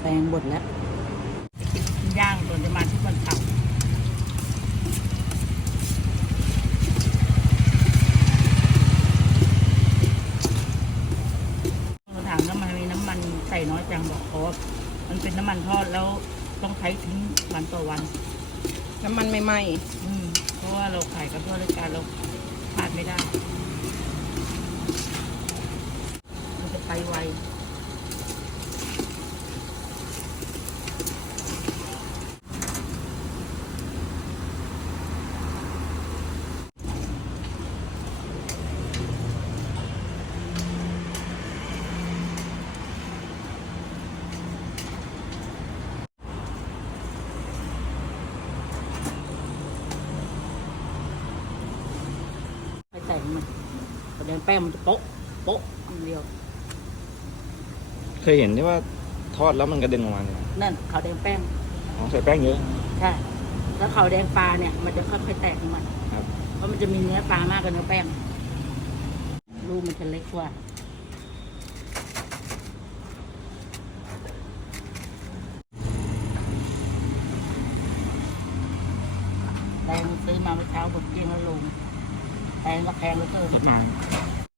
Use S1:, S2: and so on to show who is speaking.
S1: แปลงบดแล้ว
S2: ย่างตัวจะมาที่วันเสาร์เราถามน้ำมันมีน้ำมันใส่น้อยจังบอกเพราะว่ามันเป็นน้ำมันทอดแล้วต้องใช้ทิ้งวันต่อวัน
S3: น้ำมันใหม่
S2: อืมเพราะว่าเราขายกับทั่วรายการเราพลาดไม่ได้ มันจะไปไว มันพอแดงแป้งมันจะโป๊ะโป๊ะอันเดียว
S4: เคยเห็นที่ว่าทอดแล้วมันกระเด็นออกมาเนี่ย
S2: นั่นขาวแดงแป้ง
S4: อ๋อใส่แป้งเยอะ
S2: ใช่ แล้วขาวแดงปลาเนี่ย มันจะค่อยๆแตกของมัน
S4: ครับ
S2: เพราะมันจะมีเนื้อปลามากกว่าเนื้อแป้งลูกมันจะเล็กกว่าแตงซื้อมาเมื่อเช้าบดเกลี้ยงแล้วลง แตงก็แพงแล้วเกิน
S4: มา